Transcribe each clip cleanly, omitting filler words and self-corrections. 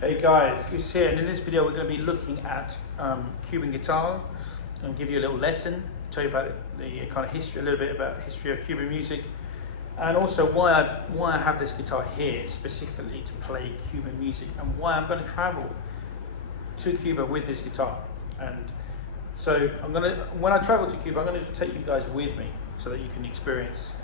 Hey guys, Gus here, and in this video we're going to be looking at Cuban guitar and give you a little lesson, tell you about the kind of history, a little bit about the history of Cuban music, and also why I have this guitar here specifically to play Cuban music, and why I'm going to travel to Cuba with this guitar. And so when I travel to Cuba, I'm going to take you guys with me so that you can experience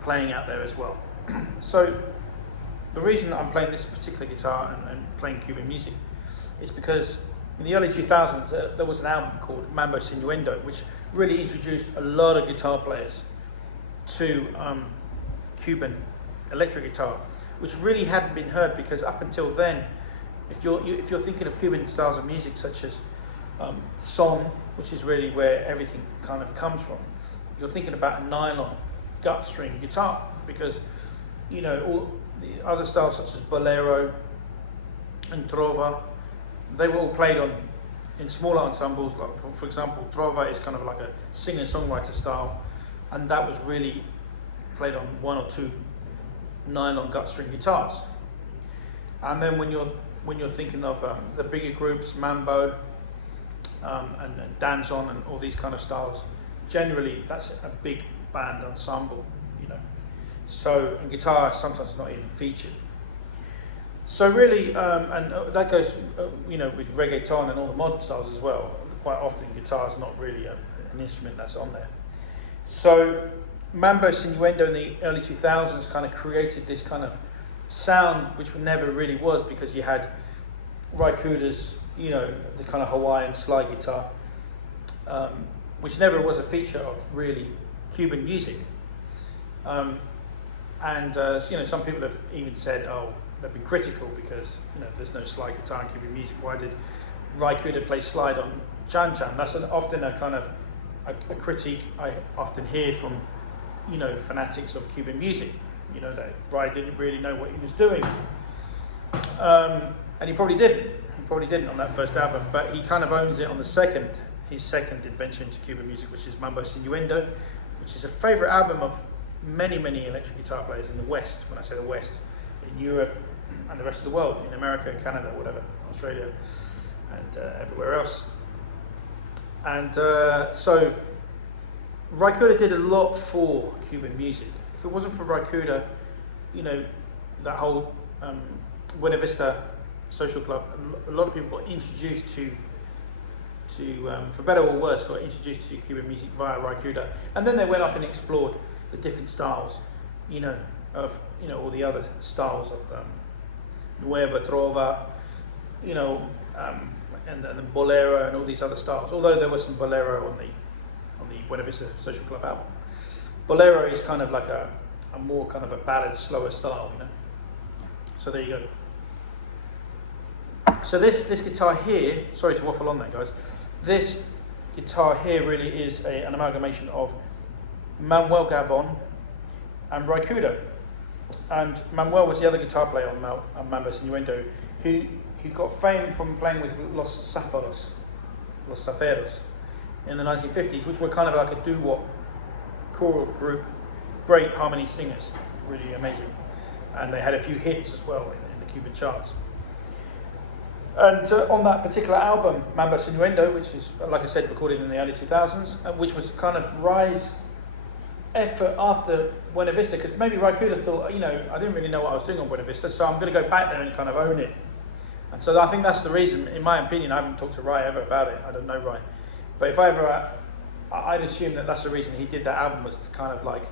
playing out there as well. So the reason I'm playing this particular guitar and playing Cuban music is because in the early 2000s there was an album called Mambo Sinuendo, which really introduced a lot of guitar players to Cuban electric guitar, which really hadn't been heard, because up until then, if you're thinking of Cuban styles of music such as son, which is really where everything kind of comes from, you're thinking about a nylon gut string guitar, because all the other styles such as bolero and trova, they were all played in smaller ensembles. Like for example, trova is kind of like a singer-songwriter style, and that was really played on one or two nylon gut string guitars. And then when you're thinking of the bigger groups, mambo and danzon and all these kind of styles, generally that's a big band ensemble, So, and guitar is sometimes not even featured. So really, and that goes, with reggaeton and all the modern styles as well. Quite often guitar is not really an instrument that's on there. So Mambo Sinuendo in the early 2000s kind of created this kind of sound, which never really was, because you had Raikuda's, the kind of Hawaiian slide guitar, which never was a feature of really Cuban music. Some people have even said, they've been critical because there's no slide guitar in Cuban music. Why did Raikuda play slide on Chan Chan? That's often a kind of a critique I often hear from fanatics of Cuban music. That Rai didn't really know what he was doing, and he probably didn't. He probably didn't on that first album, but he kind of owns it on his second adventure into Cuban music, which is Mambo Sinuendo, which is a favorite album of many electric guitar players in the West. When I say the West, in Europe and the rest of the world, in America, Canada, whatever, Australia, and everywhere else. And so Raikuda did a lot for Cuban music. If it wasn't for Raikuda, that whole Buena Vista social club, a lot of people got introduced to for better or worse, got introduced to Cuban music via Raikuda, and then they went off and explored the different styles, of all the other styles of nueva, trova, and then bolero and all these other styles. Although there was some bolero on the Buena Vista Social Club album. Bolero is kind of like a more kind of a ballad, slower style, So there you go. So this guitar here, sorry to waffle on there, guys. This guitar here really is an amalgamation of Manuel Gabon and Raikuda. And Manuel was the other guitar player on Mambo Sinuendo, who got fame from playing with Los Zaferos in the 1950s, which were kind of like a doo-wop choral group, great harmony singers, really amazing. And they had a few hits as well in the Cuban charts. And on that particular album, Mambo Sinuendo, which is, like I said, recorded in the early 2000s, which was kind of Rai's effort after Buena Vista, because maybe Raikuda thought, I didn't really know what I was doing on Buena Vista, so I'm going to go back there and kind of own it. And so I think that's the reason, in my opinion. I haven't talked to Rai ever about it. I don't know Rai. But if I ever, I'd assume that that's the reason he did that album, was to kind of like,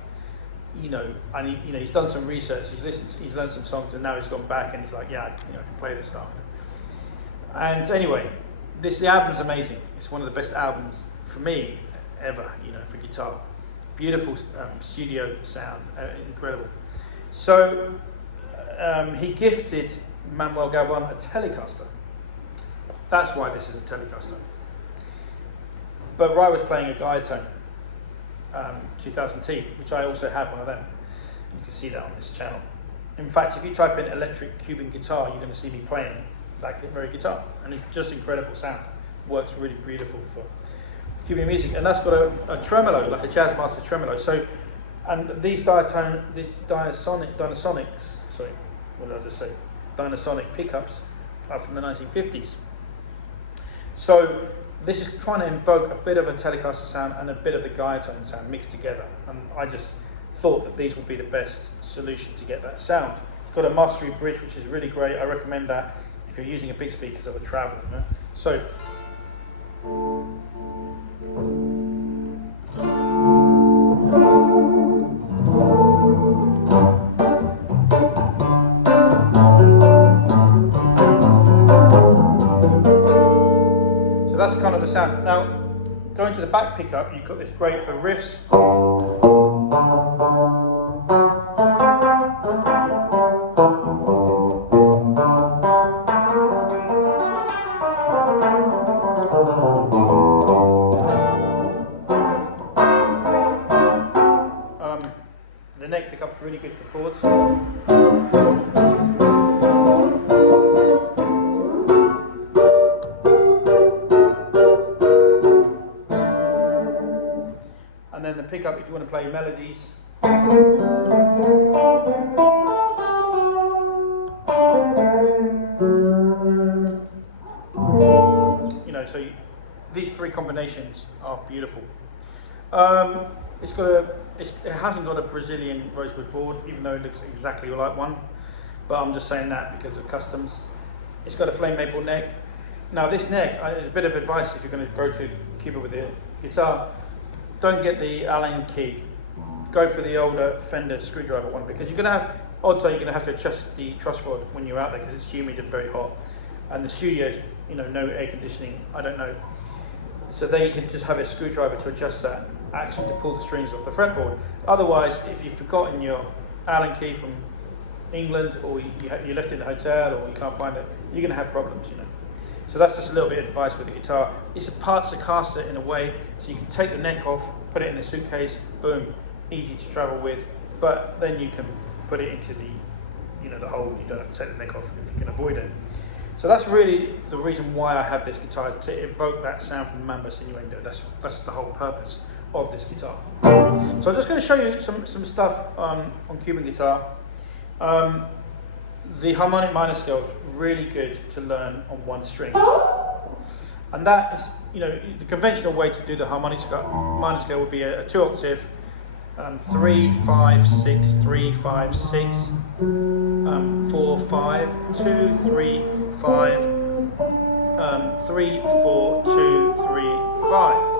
and he's done some research, he's learned some songs, and now he's gone back and he's like, I can play this style. And anyway, the album's amazing. It's one of the best albums for me ever, for guitar. Beautiful studio sound, incredible. So he gifted Manuel Gabon a Telecaster. That's why this is a Telecaster. But Rai was playing a Guiatone 2000T, which I also have one of them. You can see that on this channel. In fact, if you type in electric Cuban guitar, you're going to see me playing that very guitar, and it's just incredible sound. Works really beautiful for Cuban music, and that's got a tremolo, like a jazz master tremolo. So, and these Dynasonics, sorry, what did I just say? Dynasonic pickups are from the 1950s. So this is trying to invoke a bit of a Telecaster sound and a bit of the Guitar sound mixed together, and I just thought that these would be the best solution to get that sound. It's got a mastery bridge, which is really great. I recommend that if you're using a big speakers of a travel. You know? So that's kind of the sound. Now, going to the back pickup, you've got this great for riffs. The neck pickup's really good for chords. And then the pickup, if you want to play melodies. You know, so these three combinations are beautiful. It hasn't got a Brazilian rosewood board, even though it looks exactly like one. But I'm just saying that because of customs. It's got a flame maple neck. Now this neck, a bit of advice if you're going to go to Cuba with the guitar. Don't get the Allen key. Go for the older Fender screwdriver one, because you're going to have, odds are you're going to have to adjust the truss rod when you're out there because it's humid and very hot. And the studio's, you know, no air conditioning, I don't know. So there you can just have a screwdriver to adjust that action to pull the strings off the fretboard. Otherwise, if you've forgotten your Allen key from England, or you left it in the hotel, or you can't find it, you're going to have problems, you know. So that's just a little bit of advice with the guitar. It's a parts caster in a way, so you can take the neck off, put it in a suitcase, boom, easy to travel with. But then you can put it into the, you know, the hold. You don't have to take the neck off if you can avoid it. So that's really the reason why I have this guitar, to evoke that sound from Mambo Sinuendo. That's the whole purpose of this guitar. So I'm just going to show you some stuff on Cuban guitar. The harmonic minor scale is really good to learn on one string. And that is, you know, the conventional way to do the harmonic minor scale would be a 2 octave, 3, 5, 6, 3, 5, 6, 4, 5, 2, 3, 5, 3, 4, 2, 3, 5.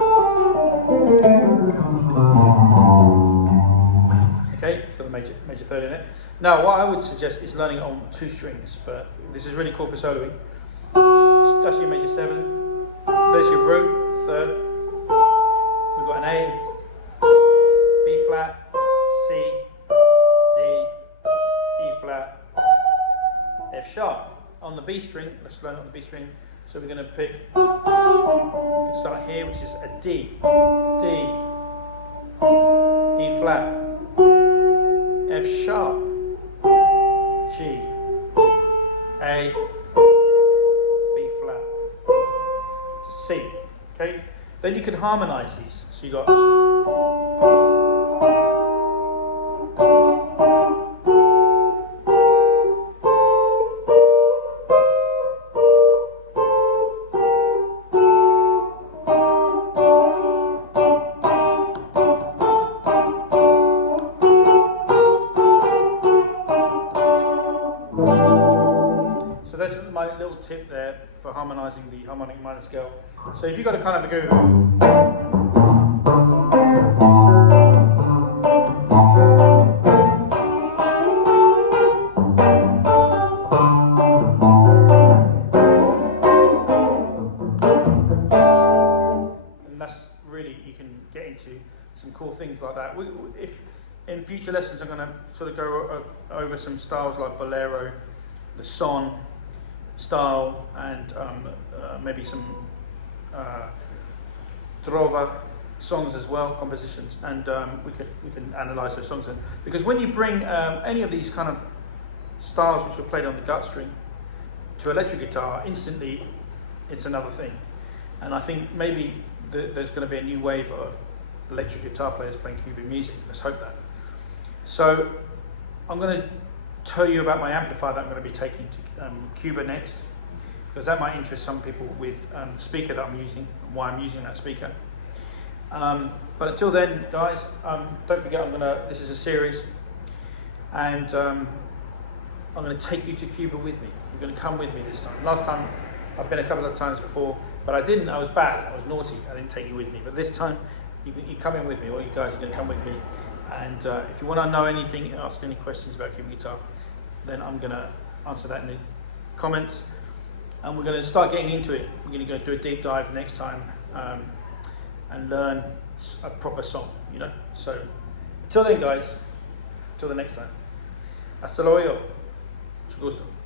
Okay, got the major third in it. Now, what I would suggest is learning it on 2 strings. But this is really cool for soloing. That's your major 7. There's your root, 3rd. We've got an A, B flat, C, D, E flat, F sharp. On the B string, let's learn it on the B string. So we're going to pick, we can start here, which is a D, D, E flat, F sharp, G, A, B flat, C. Okay. Then you can harmonize these. So you got. So that's my little tip there for harmonizing the harmonic minor scale. So if you've got a kind of a go, and that's really, you can get into some cool things like that. If in future lessons I'm going to sort of go over some styles like bolero, the son style, and maybe some trova songs as well, compositions, and we can analyze those songs. Because when you bring any of these kind of styles which are played on the gut string to electric guitar, instantly it's another thing. And I think maybe there's going to be a new wave of electric guitar players playing Cuban music. Let's hope that. So I'm going to tell you about my amplifier that I'm going to be taking to Cuba next. because that might interest some people with the speaker that I'm using and why I'm using that speaker. But until then, guys, don't forget this is a series, and I'm going to take you to Cuba with me. You're going to come with me this time. Last time, I've been a couple of times before, but I didn't. I was bad. I was naughty. I didn't take you with me. But this time, you're coming with me. All you guys are going to come with me. And if you want to know anything, ask any questions about Cuban guitar, then I'm going to answer that in the comments. And we're going to start getting into it. We're going to go do a deep dive next time and learn a proper song, you know. So until then, guys, until the next time. Hasta luego. Mucho gusto.